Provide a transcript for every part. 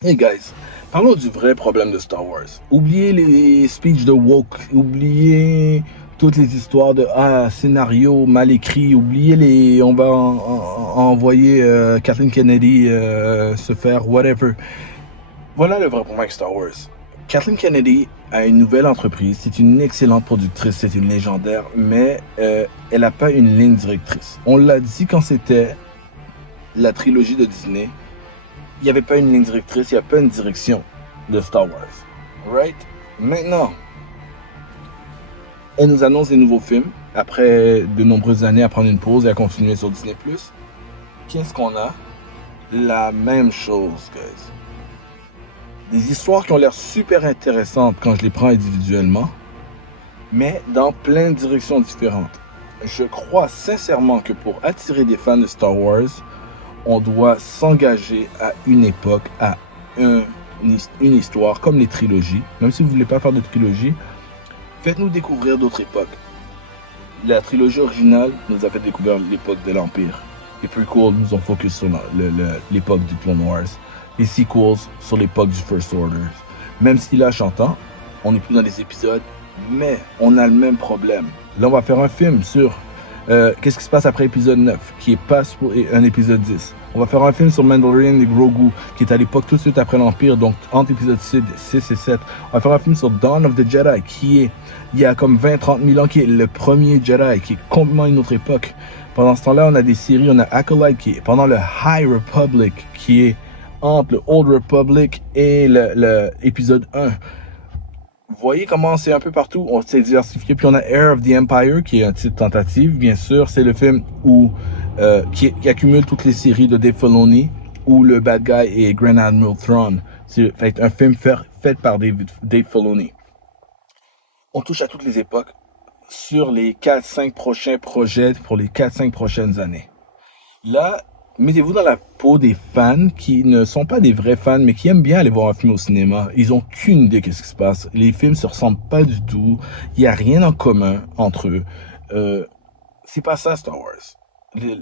Hey guys, parlons du vrai problème de Star Wars. Oubliez les speeches de woke, oubliez toutes les histoires de scénario mal écrit, oubliez les on va envoyer Kathleen Kennedy se faire whatever. Voilà le vrai problème avec Star Wars. Kathleen Kennedy a une nouvelle entreprise, c'est une excellente productrice, c'est une légendaire, mais elle n'a pas une ligne directrice. On l'a dit quand c'était la trilogie de Disney, il n'y avait pas une ligne directrice, il n'y a pas une direction de Star Wars. Right? Maintenant, elle nous annonce des nouveaux films après de nombreuses années à prendre une pause et à continuer sur Disney+. Qu'est-ce qu'on a? La même chose, guys. Des histoires qui ont l'air super intéressantes quand je les prends individuellement, mais dans plein de directions différentes. Je crois sincèrement que pour attirer des fans de Star Wars, on doit s'engager à une époque, à un, une histoire, comme les trilogies. Même si vous ne voulez pas faire de trilogie, faites-nous découvrir d'autres époques. La trilogie originale nous a fait découvrir l'époque de l'Empire. Les prequels nous ont focus sur l'époque du Clone Wars. Les sequels sur l'époque du First Order. Même si là, j'entends, on n'est plus dans les épisodes, mais on a le même problème. Là, on va faire un film sur qu'est-ce qui se passe après épisode 9, qui est pas un épisode 10. On va faire un film sur Mandalorian et Grogu, qui est à l'époque tout de suite après l'Empire, donc entre épisode 6 et 7. On va faire un film sur Dawn of the Jedi, qui est, il y a comme 20-30 000 ans, qui est le premier Jedi, qui est complètement une autre époque. Pendant ce temps-là, on a des séries, on a Acolyte, qui est pendant le High Republic, qui est entre le Old Republic et l'épisode 1. Vous voyez comment c'est un peu partout, on s'est diversifié. Puis on a Heir of the Empire, qui est un titre tentative, bien sûr. C'est le film qui accumule toutes les séries de Dave Filoni, où le bad guy est Grand Admiral Thrawn. C'est fait un film fait par Dave Filoni. On touche à toutes les époques sur les 4-5 prochains projets pour les 4-5 prochaines années. Là, mettez-vous dans la peau des fans qui ne sont pas des vrais fans, mais qui aiment bien aller voir un film au cinéma. Ils ont qu'une idée de ce qui se passe. Les films se ressemblent pas du tout. Il n'y a rien en commun entre eux. Euh, c'est pas ça Star Wars.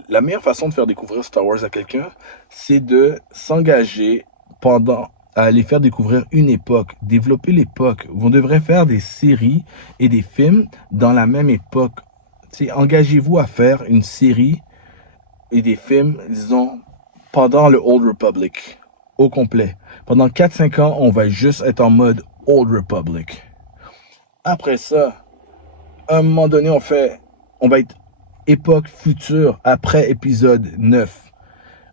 La meilleure façon de faire découvrir Star Wars à quelqu'un, c'est de s'engager pendant à les faire découvrir une époque, développer l'époque. Vous devrez faire des séries et des films dans la même époque. Engagez-vous à faire une série et des films, disons, pendant le Old Republic, au complet. Pendant 4-5 ans, on va juste être en mode Old Republic. Après ça, à un moment donné, on va être époque future, après épisode 9.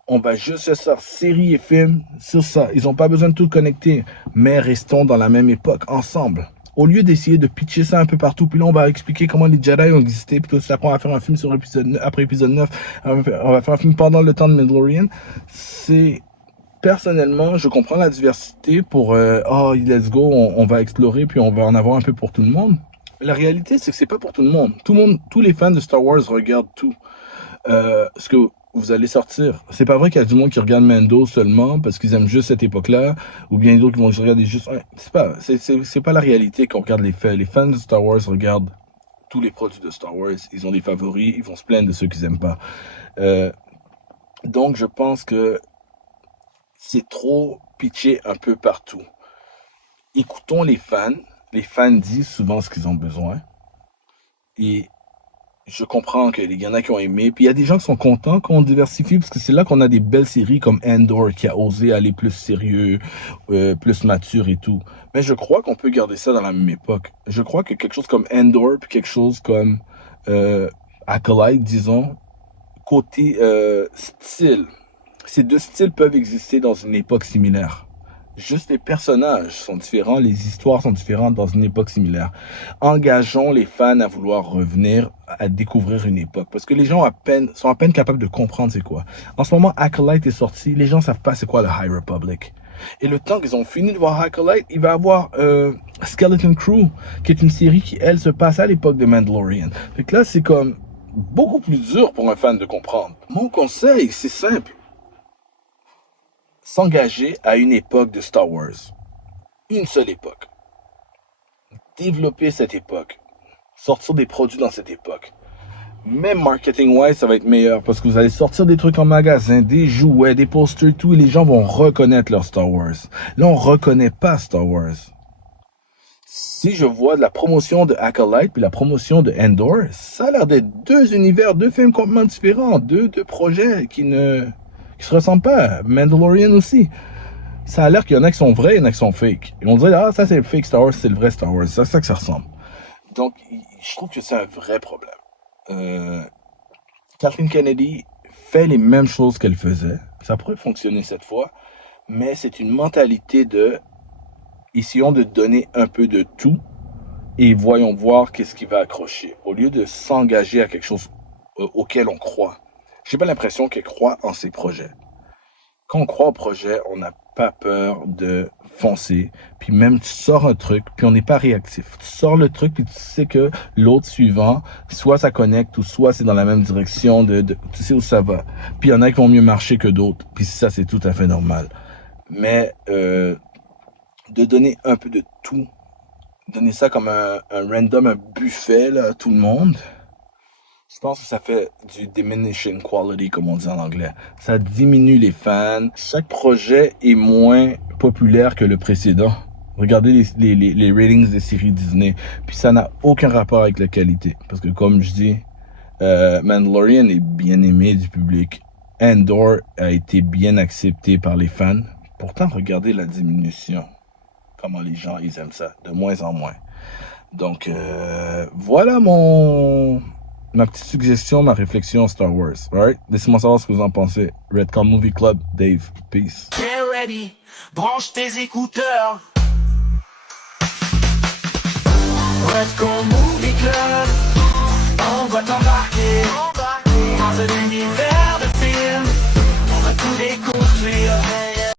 On va juste se faire série et film sur ça. Ils n'ont pas besoin de tout connecter, mais restons dans la même époque, ensemble. Au lieu d'essayer de pitcher ça un peu partout, puis là, on va expliquer comment les Jedi ont existé, puis tout ça, après, on va faire un film sur après épisode 9, on va faire un film pendant le temps de Mandalorian. C'est, personnellement, je comprends la diversité pour, oh, let's go, on va explorer, puis on va en avoir un peu pour tout le monde. La réalité, c'est que c'est pas pour tout le monde. Tout le monde, tous les fans de Star Wars regardent tout ce que vous allez sortir. C'est pas vrai qu'il y a du monde qui regarde Mando seulement parce qu'ils aiment juste cette époque-là, ou bien d'autres qui vont regarder juste. C'est pas la réalité qu'on regarde les faits. Les fans de Star Wars regardent tous les produits de Star Wars. Ils ont des favoris, ils vont se plaindre de ceux qu'ils aiment pas. Euh, donc je pense que c'est trop pitché un peu partout. Écoutons les fans. Les fans disent souvent ce qu'ils ont besoin. Et je comprends qu'il y en a qui ont aimé, puis il y a des gens qui sont contents qu'on diversifie, parce que c'est là qu'on a des belles séries comme Andor qui a osé aller plus sérieux, plus mature et tout. Mais je crois qu'on peut garder ça dans la même époque. Je crois que quelque chose comme Andor, puis quelque chose comme euh, Acolyte, disons, côté style, ces deux styles peuvent exister dans une époque similaire. Juste les personnages sont différents, les histoires sont différentes dans une époque similaire. Engageons les fans à vouloir revenir à découvrir une époque. Parce que les gens sont à peine capables de comprendre c'est quoi. En ce moment, Acolyte est sorti, les gens savent pas c'est quoi le High Republic. Et le temps qu'ils ont fini de voir Acolyte, il va y avoir Skeleton Crew, qui est une série qui, elle, se passe à l'époque de Mandalorian. Fait que là, c'est comme beaucoup plus dur pour un fan de comprendre. Mon conseil, c'est simple. S'engager à une époque de Star Wars. Une seule époque. Développer cette époque. Sortir des produits dans cette époque. même marketing-wise, ça va être meilleur parce que vous allez sortir des trucs en magasin, des jouets, des posters, tout, et les gens vont reconnaître leur Star Wars. Là, on reconnaît pas Star Wars. Si je vois de la promotion de Acolyte puis la promotion de Endor, ça a l'air d'être deux univers, deux films complètement différents, deux projets qui se ressemblent pas. Mandalorian aussi. Ça a l'air qu'il y en a qui sont vrais, il y en a qui sont fake. Et on dirait, ah, ça c'est le fake Star Wars, c'est le vrai Star Wars. C'est ça que ça ressemble. Donc, je trouve que c'est un vrai problème. Kathleen Kennedy fait les mêmes choses qu'elle faisait. Ça pourrait fonctionner cette fois, mais c'est une mentalité de essayons de donner un peu de tout et voyons voir qu'est-ce qui va accrocher, au lieu de s'engager à quelque chose auquel on croit. J'ai pas l'impression qu'elle croit en ses projets. Quand on croit au projet, on n'a pas peur de foncer. Puis même, tu sors un truc, puis on n'est pas réactif. Tu sors le truc, puis tu sais que l'autre suivant, soit ça connecte, ou soit c'est dans la même direction, tu sais où ça va. Puis il y en a qui vont mieux marcher que d'autres. Puis ça, c'est tout à fait normal. Mais de donner un peu de tout, donner ça comme un random, un buffet là, à tout le monde, je pense que ça fait du diminishing quality, comme on dit en anglais. Ça diminue les fans. Chaque projet est moins populaire que le précédent. Regardez les ratings des séries Disney. Puis ça n'a aucun rapport avec la qualité. Parce que comme je dis, Mandalorian est bien aimé du public. Andor a été bien accepté par les fans. Pourtant, regardez la diminution. Comment les gens, ils aiment ça. De moins en moins. Donc, voilà ma petite suggestion, ma réflexion Star Wars. Alright? Laissez-moi savoir ce que vous en pensez. Redcon Movie Club, Dave. Peace. Get ready, branche tes écouteurs. Redcon Movie Club, on va t'embarquer dans un univers de films. On va tout découvrir.